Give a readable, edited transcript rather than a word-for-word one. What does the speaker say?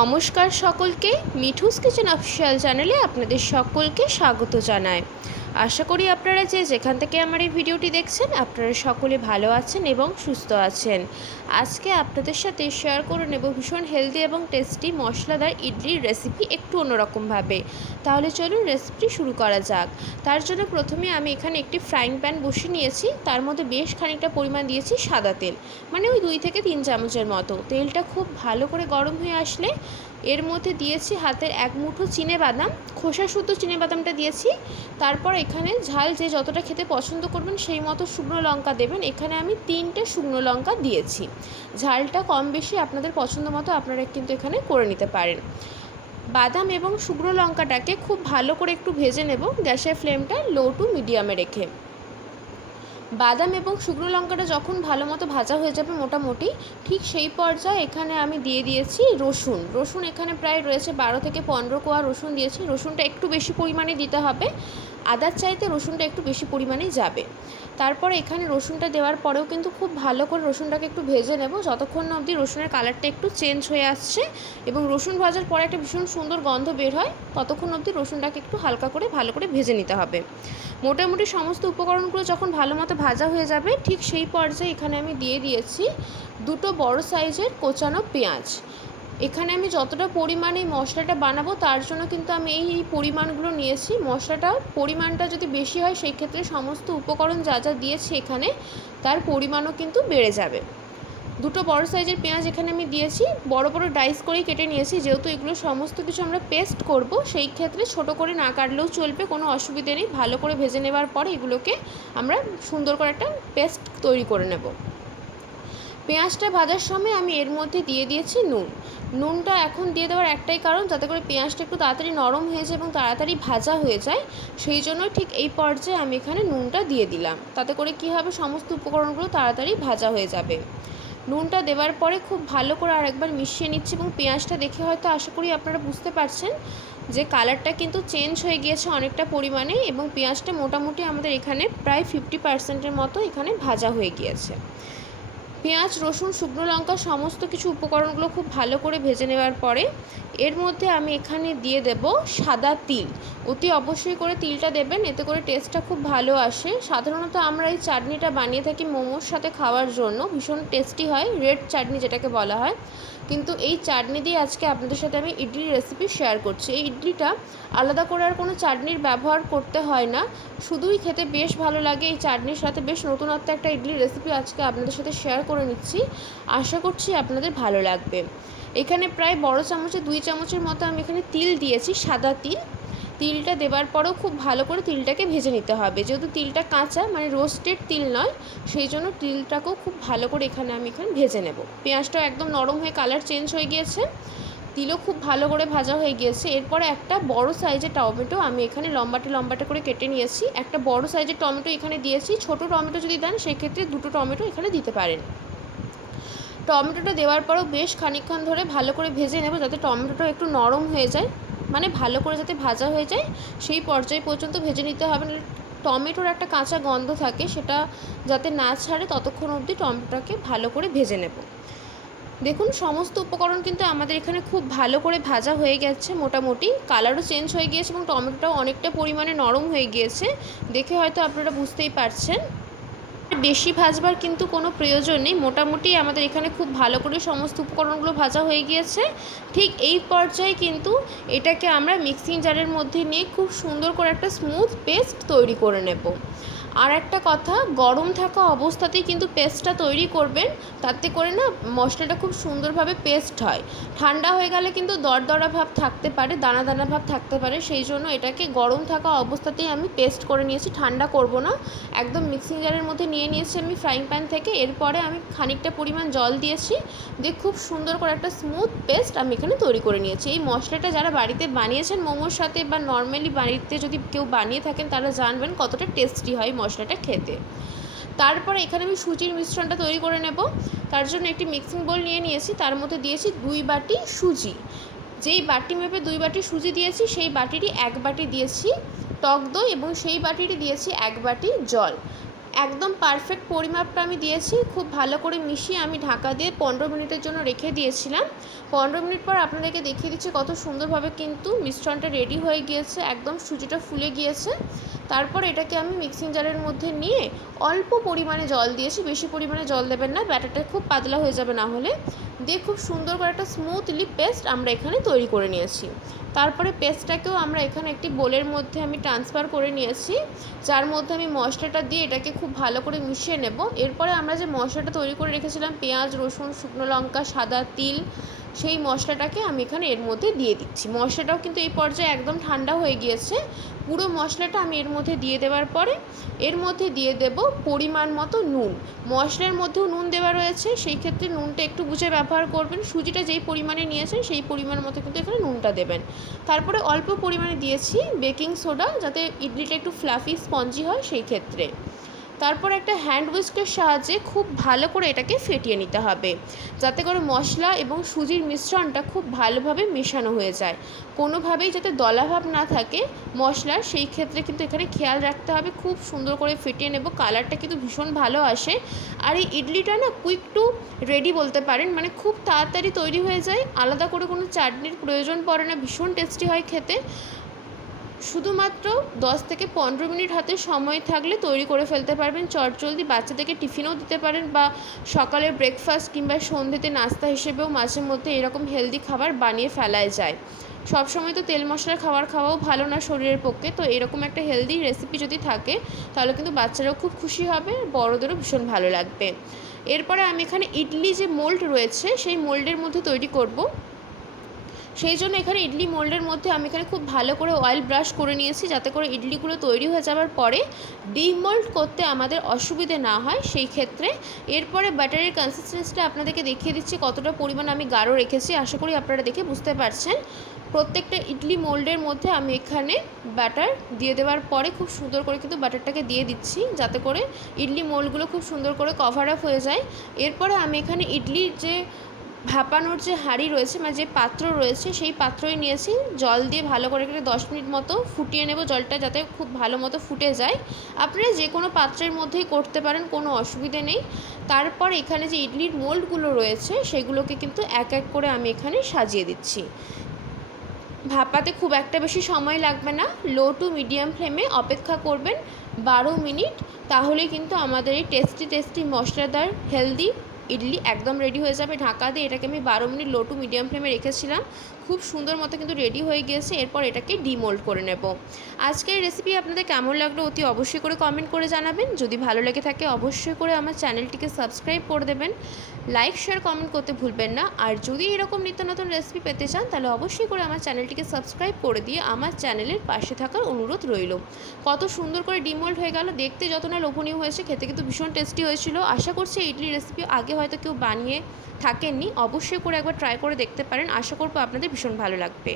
নমস্কার সকলকে, Mithu's kitchen official চ্যানেলে আপনাদের সকলকে স্বাগত জানাই। আশা করি আপনারা যেখান থেকে আমার এই ভিডিওটি দেখছেন আপনারা সকলে ভালো আছেন এবং সুস্থ আছেন। আজকে আপনাদের সাথে শেয়ার করে নেব ভীষণ হেলদি এবং টেস্টি মশলাদার ইডলির রেসিপি একটু অন্যরকমভাবে। তাহলে চলুন রেসিপিটি শুরু করা যাক। তার জন্য প্রথমে আমি এখানে একটি ফ্রাইং প্যান বসিয়ে নিয়েছি, তার মধ্যে বেশ খানিকটা পরিমাণ দিয়েছি সাদা তেল, মানে ওই 2 থেকে 3 চামচের মতো। তেলটা খুব ভালো করে গরম হয়ে আসলে এর মধ্যে দিয়েছি হাতের 1 মুঠো চিনেবাদাম, খোসা শুদ্ধ চিনেবাদামটা দিয়েছি। তারপর এখানে ঝাল যে যতটা খেতে পছন্দ করবেন সেই মতো শুকনো লঙ্কা দেবেন। এখানে আমি 3টে শুকনো লঙ্কা দিয়েছি। ঝালটা কম বেশি আপনাদের পছন্দ মতো আপনারা কিন্তু এখানে করে নিতে পারেন। বাদাম এবং শুকনো লঙ্কাটাকে খুব ভালো করে একটু ভেজে নেব, গ্যাসের ফ্লেমটা লো টু মিডিয়ামে রেখে। বাদাম এবং শুকনো লঙ্কাটা যখন ভালো মতো ভাজা হয়ে যাবে মোটামুটি, ঠিক সেই পর্যায়ে এখানে আমি দিয়ে দিয়েছি রসুন এখানে প্রায় রয়েছে 12 থেকে 15 কোয়া রসুন দিয়েছি। রসুনটা একটু বেশি পরিমাণে দিতে হবে, আদার চাইতে রসুনটা একটু বেশি পরিমাণেই যাবে। তারপরে এখানে রসুনটা দেওয়ার পরেও কিন্তু খুব ভালো করে রসুনটাকে একটু ভেজে নেব, যতক্ষণ না অবধি রসুনের কালারটা একটু চেঞ্জ হয়ে আসছে এবং রসুন ভাজার পরে একটা ভীষণ সুন্দর গন্ধ বের হয়, ততক্ষণ অবধি রসুনটাকে একটু হালকা করে ভালো করে ভেজে নিতে হবে। মোটামুটি সমস্ত উপকরণগুলো যখন ভালো মতো ভাজা হয়ে যাবে, ঠিক সেই পর্যায়ে এখানে আমি দিয়ে দিয়েছি 2টো বড় সাইজের কোচানো পেঁয়াজ। এখানে আমি যতটা পরিমাণে মশলাটা বানাবো তার জন্য কিন্তু আমি এই পরিমাণগুলো নিয়েছি। মশলাটার পরিমাণটা যদি বেশি হয় সেই ক্ষেত্রে সমস্ত উপকরণ যা যা দিয়েছি এখানে তার পরিমাণও কিন্তু বেড়ে যাবে। 2টো বড় সাইজের পেঁয়াজ এখানে আমি দিয়েছি, বড় বড় ডাইস করেই কেটে নিয়েছি। যেহেতু এগুলো সমস্ত কিছু আমরা পেস্ট করব, সেই ক্ষেত্রে ছোট করে না কাটলেও চলবে, কোনো অসুবিধে নেই। ভালো করে ভেজে নেবার পরে এগুলোকে আমরা সুন্দর করে একটা পেস্ট তৈরি করে নেব। পেঁয়াজটা ভাজার সময় আমি এর মধ্যে দিয়ে দিয়েছি নুনটা এখন দিয়ে দেওয়ার একটাই কারণ, যাতে করে পেঁয়াজটা একটু তাড়াতাড়ি নরম হয়ে যায় এবং তাড়াতাড়ি ভাজা হয়ে যায়। সেই জন্য ঠিক এই পর্যায়ে আমি এখানে নুনটা দিয়ে দিলাম, তাতে করে কি হবে, সমস্ত উপকরণগুলো তাড়াতাড়ি ভাজা হয়ে যাবে। নুনটা দেওয়ার পরে খুব ভালো করে আরেকবার মিশিয়ে নিচ্ছি এবং পেঁয়াজটা দেখে হয়তো আশা করি আপনারা বুঝতে পারছেন যে কালারটা কিন্তু চেঞ্জ হয়ে গিয়েছে অনেকটা পরিমাণে এবং পেঁয়াজটা মোটামুটি আমাদের এখানে প্রায় 50%-এর মতো এখানে ভাজা হয়ে গিয়েছে। পেঁয়াজ, রসুন, শুকনো লঙ্কা সমস্ত কিছু উপকরণগুলো খুব ভালো করে ভেজে নেওয়ার পরে এর মধ্যে আমি এখানে দিয়ে দেব সাদা তিল। অতি অবশ্যই করে তিলটা দেবেন, এতে করে টেস্টটা খুব ভালো আসে। সাধারণত আমরা এই চাটনিটা বানিয়ে থাকি মোমোর সাথে খাওয়ার জন্য, ভীষণ টেস্টি হয়, রেড চাটনি যেটাকে বলা হয়। কিন্তু এই চাটনি দিয়ে আজকে আপনাদের সাথে আমি ইডলির রেসিপি শেয়ার করছি। এই ইডলিটা আলাদা করে আর কোনো চাটনির ব্যবহার করতে হয় না, শুধুই খেতে বেশ ভালো লাগে। এই চাটনির সাথে বেশ নতুনত্ব একটা ইডলির রেসিপি আজকে আপনাদের সাথে শেয়ার করে নিচ্ছি, আশা করছি আপনাদের ভালো লাগবে। এখানে প্রায় বড় চামচে 2 চামচের মতো আমি এখানে তিল দিয়েছি, সাদা তিল। তিলটা দেবার পরেও খুব ভালো করে তিলটাকে ভেজে নিতে হবে, যেহেতু তিলটা কাঁচা, মানে রোস্টেড তিল নয়, সেই জন্য তিলটাকেও খুব ভালো করে এখানে ভেজে নেব। পেঁয়াজটাও একদম নরম হয়ে কালার চেঞ্জ হয়ে গিয়েছে, তিলও খুব ভালো করে ভাজা হয়ে গিয়েছে। এরপরে একটা বড় সাইজের টমেটো আমি এখানে লম্বাটে করে কেটে নিয়েছি, একটা বড় সাইজের টমেটো এখানে দিয়েছি। ছোট টমেটো যদি দেন সেক্ষেত্রে 2টো টমেটো এখানে দিতে পারেন। টমেটোটা দেওয়ার পরেও বেশ খানিকক্ষণ ধরে ভালো করে ভেজে নেব, যাতে টমেটোটা একটু নরম হয়ে যায়, মানে ভালো করে যাতে ভাজা হয়ে যায় সেই পর্যায় পর্যন্ত ভেজে নিতে হবে। টমেটোর একটা কাঁচা গন্ধ থাকে, সেটা যাতে না ছাড়ে ততক্ষণ অবধি টমেটোটাকে ভালো করে ভেজে নেব। দেখুন সমস্ত উপকরণ কিন্তু আমাদের এখানে খুব ভালো করে ভাজা হয়ে গেছে, মোটামুটি কালারও চেঞ্জ হয়ে গিয়েছে এবং টমেটোটাও অনেকটা পরিমাণে নরম হয়ে গিয়েছে, দেখে হয়তো আপনারা বুঝতেই পারছেন। বেশি ভাজবার কিন্তু কোনো প্রয়োজন নেই, মোটামুটি আমাদের এখানে খুব ভালো করে সমস্ত উপকরণগুলো ভাজা হয়ে গিয়েছে। ঠিক এই পর্যায়ে কিন্তু এটাকে আমরা মিক্সিং জারের মধ্যে নিয়ে খুব সুন্দর করে একটা স্মুথ পেস্ট তৈরি করে নেব। আর একটা কথা, গরম থাকা অবস্থাতেই কিন্তু পেস্টটা তৈরি করবেন, তাতে করে না মশলাটা খুব সুন্দরভাবে পেস্ট হয়। ঠান্ডা হয়ে গেলে কিন্তু দরদরা ভাব থাকতে পারে, দানা দানা ভাব থাকতে পারে, সেই জন্য এটাকে গরম থাকা অবস্থাতেই আমি পেস্ট করে নিয়েছি, ঠান্ডা করব না। একদম মিক্সিং জারের মধ্যে নিয়ে নিয়েছি আমি ফ্রাইং প্যান থেকে। এরপরে আমি খানিকটা পরিমাণ জল দিয়েছি, দিয়ে খুব সুন্দর করে একটা স্মুথ পেস্ট আমি এখানে তৈরি করে নিয়েছি। এই মশলাটা যারা বাড়িতে বানিয়েছেন মোমোর সাথে বা নর্মালি বাড়িতে যদি কেউ বানিয়ে থাকেন তারা জানবেন কতটা টেস্টি হয় মশলাটা খেতে। তারপরে এখানে আমি সুজির মিশ্রণটা তৈরি করে নেব। তার জন্য একটি মিক্সিং বোল নিয়ে নিয়েছি, তার মধ্যে দিয়েছি 2 বাটি সুজি। যেই বাটি মেপে 2 বাটি সুজি দিয়েছি সেই বাটিরই 1 বাটি দিয়েছি টক দই এবং সেই বাটিরই দিয়েছি 1 বাটি জল। একদম পারফেক্ট পরিমাপটা আমি দিয়েছি। খুব ভালো করে মিশিয়ে আমি ঢাকা দিয়ে 15 মিনিটের জন্য রেখে দিয়েছিলাম। 15 মিনিট পর আপনাদেরকে দেখিয়ে দিচ্ছি কত সুন্দরভাবে কিন্তু মিশ্রণটা রেডি হয়ে গিয়েছে, একদম সুজিটা ফুলে গিয়েছে। তারপর এটাকে আমি মিক্সিং জারের মধ্যে নিয়ে অল্প পরিমাণে জল দিয়েছি, বেশি পরিমাণে জল দেবেন না, ব্যাটারটা খুব পাতলা হয়ে যাবে না হলে। দিয়ে খুব সুন্দর করে একটা স্মুথলি পেস্ট আমরা এখানে তৈরি করে নিয়েছি। তারপরে পেস্টটাকেও আমরা এখানে একটি বোলের মধ্যে আমি ট্রান্সফার করে নিয়েছি, যার মধ্যে আমি মশলাটা দিয়ে এটাকে খুব ভালো করে মিশিয়ে নেব। এরপরে আমরা যে মশলাটা তৈরি করে রেখেছিলাম, পেঁয়াজ, রসুন, শুকনো লঙ্কা, সাদা তিল, সেই মশলাটাকে আমি এখানে এর মধ্যে দিয়ে দিচ্ছি। মশলাটাও কিন্তু এই পর্যায়ে একদম ঠান্ডা হয়ে গিয়েছে। পুরো মশলাটা আমি এর মধ্যে দিয়ে দেওয়ার পরে এর মধ্যে দিয়ে দেব পরিমাণ মতো নুন। মশলার মধ্যেও নুন দেওয়া রয়েছে, সেই ক্ষেত্রে নুনটা একটু বুঝে ব্যবহার করবেন। সুজিটা যেই পরিমাণে নিয়েছেন সেই পরিমাণ মতো কিন্তু এখানে নুনটা দেবেন। তারপরে অল্প পরিমাণে দিয়েছি বেকিং সোডা, যাতে ইডলিটা একটু ফ্লাফি স্পঞ্জি হয় সেই ক্ষেত্রে। তারপর একটা হ্যান্ড হুইস্কের সাহায্যে খুব ভালো করে এটাকে ফেটিয়ে নিতে হবে, যাতে করে মশলা এবং সুজির মিশ্রণটা খুব ভালোভাবে মেশানো হয়ে যায়। কোনোভাবেই যাতে দলাভাব না থাকে মশলার, সেই ক্ষেত্রে কিন্তু এখানে খেয়াল রাখতে হবে। খুব সুন্দর করে ফেটিয়ে নেব, কালারটা কিন্তু ভীষণ ভালো আসে। আর এই ইডলিটা না কুইক টু রেডি বলতে পারেন, মানে খুব তাড়াতাড়ি তৈরি হয়ে যায়, আলাদা করে কোনো চাটনির প্রয়োজন পড়ে না, ভীষণ টেস্টি হয় খেতে। শুধুমাত্র 10 থেকে 15 মিনিট হাতে সময় থাকলে তৈরি করে ফেলতে পারবেন চটজলদি। বাচ্চাদেরকে টিফিনেও দিতে পারেন বা সকালের ব্রেকফাস্ট কিংবা সন্ধ্যেতে নাস্তা হিসেবেও মাঝে মধ্যে এরকম হেলদি খাবার বানিয়ে ফেলাই যায়। সবসময় তো তেল মশলার খাবার খাওয়াও ভালো না শরীরের পক্ষে, তো এরকম একটা হেলদি রেসিপি যদি থাকে তাহলে কিন্তু বাচ্চারাও খুব খুশি হবে, বড়োদেরও ভীষণ ভালো লাগবে। এরপরে আমি এখানে ইডলি যে মোল্ড রয়েছে সেই মোল্ডের মধ্যে তৈরি করব। সেই জন্য এখানে ইডলি মোল্ডের মধ্যে আমি এখানে খুব ভালো করে অয়েল ব্রাশ করে নিয়েছি, যাতে করে ইডলিগুলো তৈরি হয়ে যাওয়ার পরে ডিমোল্ড করতে আমাদের অসুবিধে না হয় সেই ক্ষেত্রে। এরপরে ব্যাটারের কনসিস্টেন্সিটা আপনাদেরকে দেখিয়ে দিচ্ছি কতটা পরিমাণ আমি গাঢ় রেখেছি, আশা করি আপনারা দেখে বুঝতে পারছেন। প্রত্যেকটা ইডলি মোল্ডের মধ্যে আমি এখানে ব্যাটার দিয়ে দেওয়ার পরে খুব সুন্দর করে কিন্তু ব্যাটারটাকে দিয়ে দিচ্ছি, যাতে করে ইডলি মোল্ডগুলো খুব সুন্দর করে কভার আপ হয়ে যায়। এরপরে আমি এখানে ইডলির যে ভাপানোর যে হাঁড়ি রয়েছে, মানে যে পাত্র রয়েছে, সেই পাত্রই নিয়েছি। জল দিয়ে ভালো করে 10 মিনিট মতো ফুটিয়ে নেব, জলটা যাতে খুব ভালো মতো ফুটে যায়। আপনারা যে কোনো পাত্রের মধ্যেই করতে পারেন, কোনো অসুবিধে নেই। তারপর এখানে যে ইডলির মোল্ডগুলো রয়েছে সেগুলোকে কিন্তু এক এক করে আমি এখানে সাজিয়ে দিচ্ছি। ভাপাতে খুব একটা বেশি সময় লাগবে না, লো টু মিডিয়াম ফ্লেমে অপেক্ষা করবেন 12 মিনিট, তাহলেই কিন্তু আমাদের এই টেস্টি মশলাদার হেলদি ইডলি একদম রেডি হয়ে যাবে। ঢাকা দিয়ে এটাকে আমি 12 মিনিট লো টু মিডিয়াম ফ্লেমে রেখেছিলাম, খুব সুন্দর মতো কিন্তু রেডি হয়ে গিয়েছে। এরপর এটাকে ডিমোল্ড করে নেব। আজকের রেসিপি আপনাদের কেমন লাগলো অতি অবশ্যই করে কমেন্ট করে জানাবেন। যদি ভালো লেগে থাকে অবশ্যই করে আমার চ্যানেলটিকে সাবস্ক্রাইব করে দেবেন, লাইক শেয়ার কমেন্ট করতে ভুলবেন না। আর যদি এরকম নিত্য নতুন রেসিপি পেতে চান তাহলে অবশ্যই করে আমার চ্যানেলটিকে সাবস্ক্রাইব করে দিয়ে আমার চ্যানেলের পাশে থাকার অনুরোধ রইল। কত সুন্দর করে ডিমোল্ড হয়ে গেল, দেখতে যত না লোভনীয় হয়েছে, খেতে কিন্তু ভীষণ টেস্টি হয়েছিল। আশা করছি ইডলি রেসিপি আগে হয়তো কেউ বানিয়ে থাকেননি, অবশ্যই করে একবার ট্রাই করে দেখতে পারেন, আশা করব আপনাদের ভীষণ ভালো লাগবে।